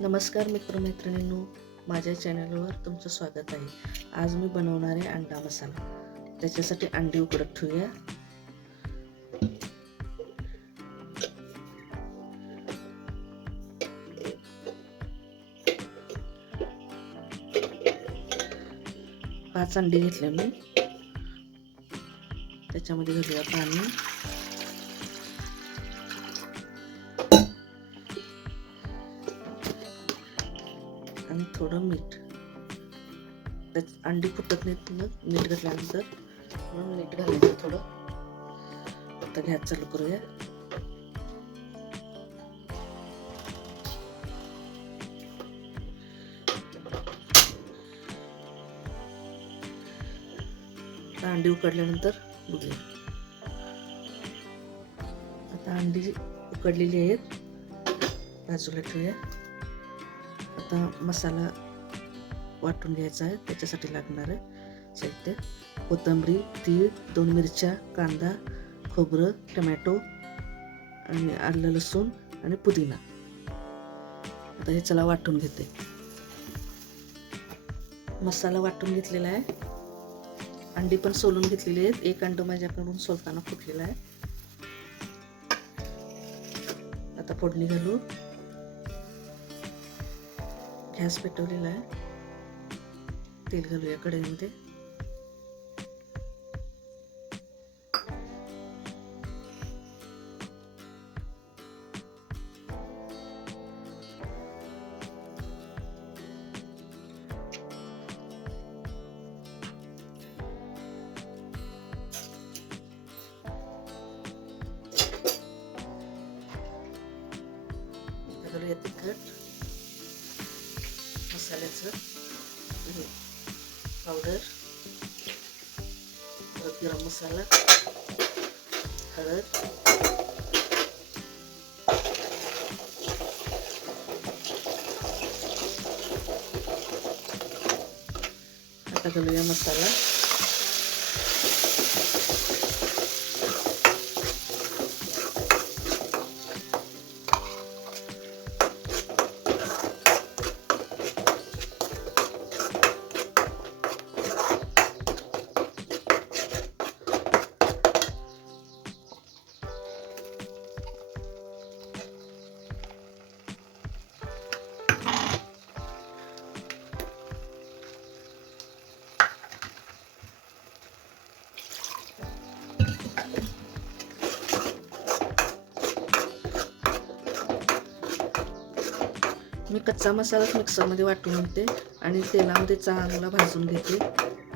नमस्कार मित्रमैत्रिणींनो माझ्या चॅनलवर तुमचं स्वागत आहे. आज मी बनवणार आहे अंडा मसाला. त्याच्यासाठी अंडी उकडत ठेवूया. पाच अंडी घेतले मी. त्याच्यामध्ये घालूया पाणी. आणि थोडं मीठ. त्याच अंडी फुटत नाहीत मग मीठ घातल्यानंतर म्हणून मीठ घालायचं थोडं. आता गॅस चालू करूया. आता अंडी उकडल्यानंतर बघूया. आता अंडी उकडलेली आहेत. बाजूला ठेवूया. आता मसाला वाटून घ्यायचा आहे त्याच्यासाठी लागणार आहे साहित्य. कोथंबरी तीळ दोन मिरच्या कांदा खोबरं टमॅटो आणि आलं लसूण आणि पुदिना. आता हे चला वाटून घेते. मसाला वाटून घेतलेला आहे. अंडी पण सोलून घेतलेली आहेत. एक अंड माझ्याकडून सोलताना फुटलेला आहे. आता फोडणी घालू. गॅस पेटवलेला आहे तेल घालूया कढईमध्ये घालूया तिखट मसाल्याचं. पावडर. परत गरम मसाला. हळद. आता घालूया मसाला. मी कच्चा मसालाच मिक्सरमध्ये वाटून आणते आणि तेलामध्ये चांगला भाजून घेते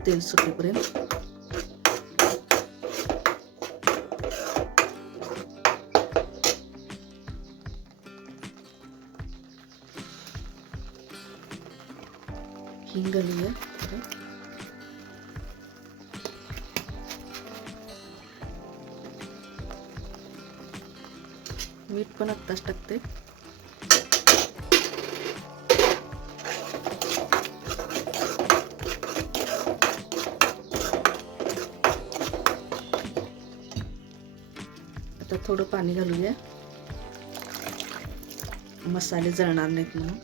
तेल सुटेपर्यंत. हिंग घालूया मीठ पण आत्ताच टाकते. आता थोडं पाणी घालूया. मसाले जळणार नाहीत म्हणून.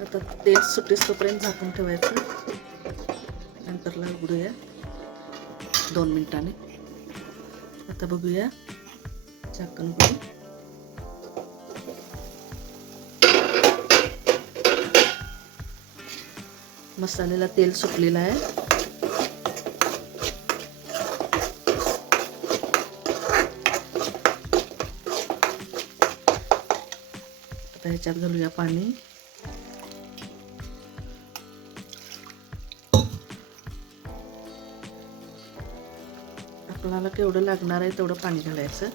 आता तेल सुटेस तोपर्यंत झाकून ठेवायचं. नंतरला उघडूया. दोन मिनटाने. आता बघूया. झाकण करून मसाल्याला तेल सुटलेलं आहे. आता ह्याच्यात घालूया पाणी. आपल्याला केवढं लागणार आहे तेवढं पाणी घालायचं.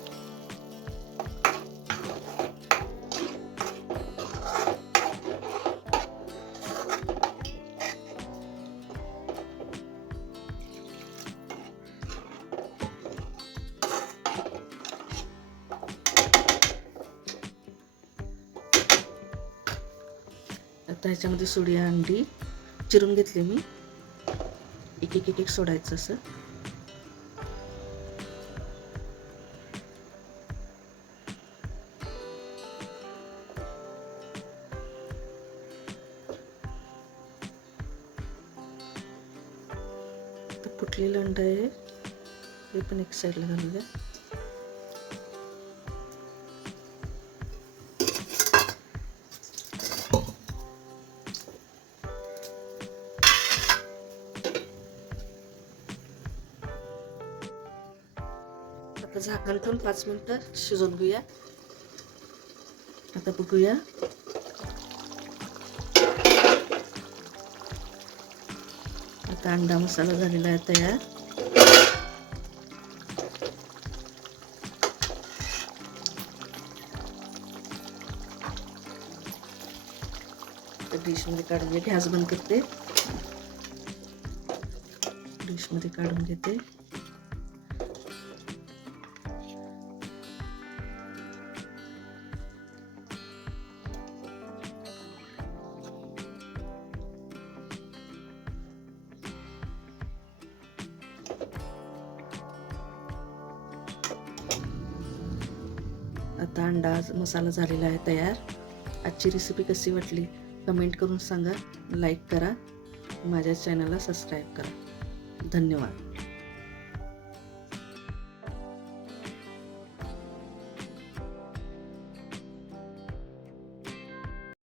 आता ह्याच्यामध्ये सोडी अंडी चिरून घेतले मी. एक एक एक एक सोडायचं असं. फुटलेलं अंड आहे हे पण एक साईडला घालू द्या आता झाकण ठेवून पाच मिनटं शिजवून घेऊया आता बघूया आता अंडा मसाला झालेला आहे तयार. डिशमध्ये काढून घे. गॅस बंद करते. डिशमध्ये काढून घेते. आता अंडा मसाला झालेला आहे तयार. आजची रेसिपी कशी वाटली? कमेंट करून सांगा. लाईक करा. माझ्या चॅनलला सबस्क्राईब करा. धन्यवाद.